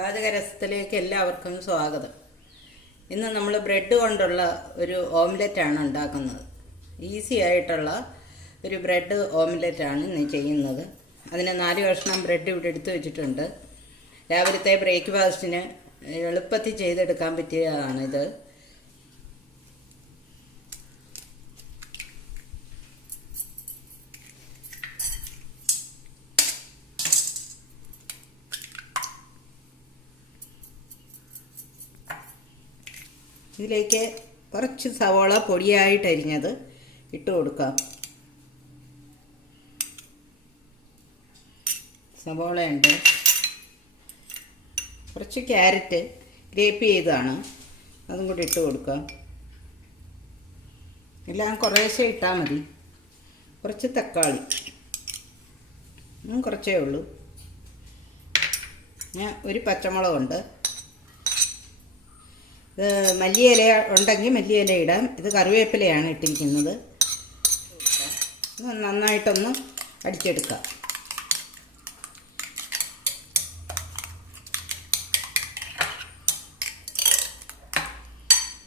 പാചകരസത്തിലേക്ക് എല്ലാവർക്കും സ്വാഗതം. ഇന്ന് നമ്മൾ ബ്രെഡ് കൊണ്ടുള്ള ഒരു ഓംലെറ്റാണ് ഉണ്ടാക്കുന്നത്. ഈസി ആയിട്ടുള്ള ഒരു ബ്രെഡ് ഓംലെറ്റാണ് ഇന്ന് ചെയ്യുന്നത്. അതിന് 4 കഷ്ണം ബ്രെഡ് ഇവിടെ എടുത്തു വെച്ചിട്ടുണ്ട്. രാവിലത്തെ ബ്രേക്ക്ഫാസ്റ്റിന് എളുപ്പത്തിൽ ചെയ്തെടുക്കാൻ പറ്റിയതാണിത്. ഇതിലേക്ക് കുറച്ച് സവോള പൊടിയായിട്ടരിഞ്ഞത് ഇട്ട് കൊടുക്കാം. സവോളയുണ്ട്, കുറച്ച് ക്യാരറ്റ് ഗ്രേപ്പ് ചെയ്തതാണ്, അതും കൂടി ഇട്ട് കൊടുക്കാം. എല്ലാം കുറേശ്ശെ ഇട്ടാൽ മതി. കുറച്ച് തക്കാളി, കുറച്ചേ ഉള്ളൂ. ഞാൻ ഒരു പച്ചമുളകുണ്ട്. ഇത് മല്ലിയില ഉണ്ടെങ്കിൽ മല്ലിയില ഇടാം. ഇത് കറിവേപ്പിലയാണ് ഇട്ടിരിക്കുന്നത്. ഇത് നന്നായിട്ടൊന്ന് അടിച്ചെടുക്കാം.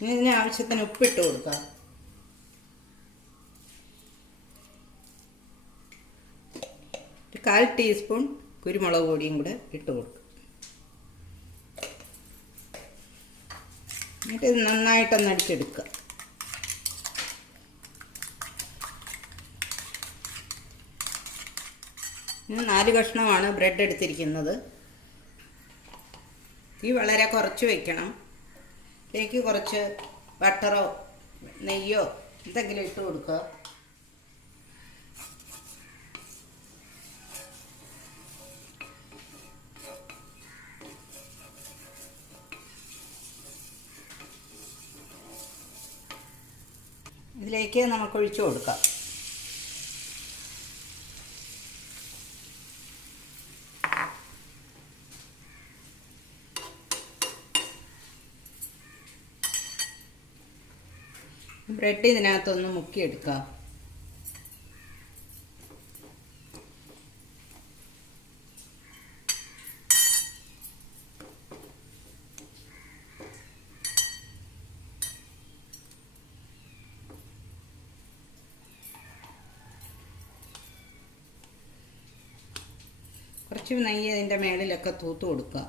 ഇതിന് ആവശ്യത്തിന് ഉപ്പിട്ട് കൊടുക്കാം. ഒരു 1/4 ടീസ്പൂൺ കുരുമുളക് പൊടിയും കൂടെ ഇട്ട് കൊടുക്കാം. എന്നിട്ട് ഇത് നന്നായിട്ടൊന്ന് അടിച്ചെടുക്കുക. ഇന്ന് 4 കഷ്ണമാണ് ബ്രെഡ് എടുത്തിരിക്കുന്നത്. തീ വളരെ കുറച്ച് വയ്ക്കണം. ഇതിലേക്ക് കുറച്ച് ബട്ടറോ നെയ്യോ എന്തെങ്കിലും ഇട്ട് കൊടുക്കുക. ഇതിലേക്ക് നമുക്ക് ഒഴിച്ചു കൊടുക്കാം. ബ്രെഡ് ഇതിനകത്തൊന്ന് മുക്കിയെടുക്കാം. കുറച്ച് നെയ്യ് അതിൻ്റെ മേളിലൊക്കെ തൂത്ത് കൊടുക്കുക.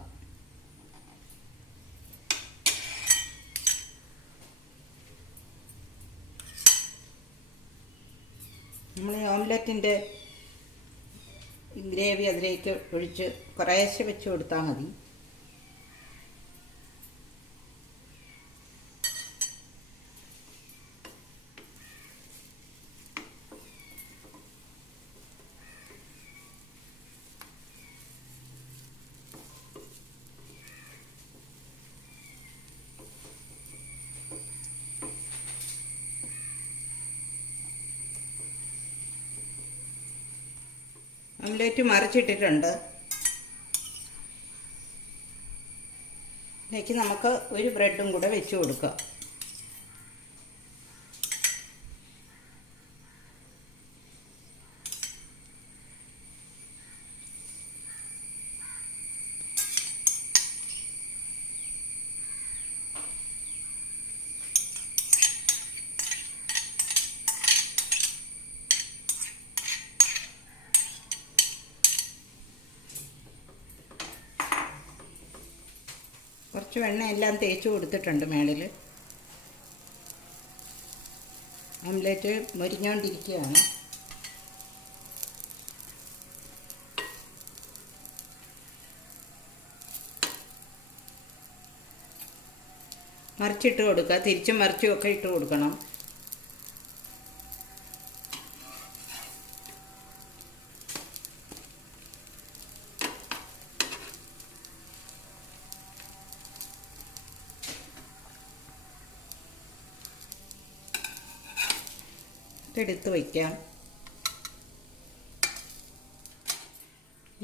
നമ്മൾ ഈ ഓംലെറ്റിൻ്റെ ഗ്രേവി അതിലേക്ക് ഒഴിച്ച് കുറേശ്ശെ വെച്ച് കൊടുത്താൽ മതി. ഓംലെറ്റ് മറിച്ചിട്ടിട്ടുണ്ട്. ഇതിലേക്ക് നമുക്ക് ഒരു ബ്രെഡും കൂടെ വെച്ച് കൊടുക്കാം. കുറച്ച് എണ്ണയെല്ലാം തേച്ച് കൊടുത്തിട്ടുണ്ട് മേളിൽ. ഓംലെറ്റ് മൊരിഞ്ഞുകൊണ്ടിരിക്കുകയാണ്. മറിച്ചിട്ട് കൊടുക്കുക. തിരിച്ചും മറിച്ചും ഒക്കെ ഇട്ട് കൊടുക്കണം. എടുത്ത് വയ്ക്കാം.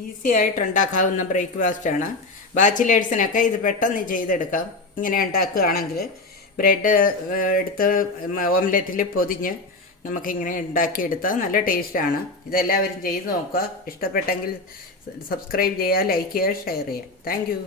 ഈസി ആയിട്ട് ഉണ്ടാക്കാവുന്ന ബ്രേക്ക്ഫാസ്റ്റാണ്. ബാച്ചിലേഴ്സിനൊക്കെ ഇത് പെട്ടെന്ന് ചെയ്തെടുക്കാം. ഇങ്ങനെ ഉണ്ടാക്കുകയാണെങ്കിൽ ബ്രെഡ് എടുത്ത് ഓംലെറ്റിൽ പൊതിഞ്ഞ് നമുക്കിങ്ങനെ ഉണ്ടാക്കിയെടുത്താൽ നല്ല ടേസ്റ്റാണ്. ഇതെല്ലാവരും ചെയ്ത് നോക്കുക. ഇഷ്ടപ്പെട്ടെങ്കിൽ സബ്സ്ക്രൈബ് ചെയ്യുക, ലൈക്ക് ചെയ്യുക, ഷെയർ ചെയ്യുക. Thank you.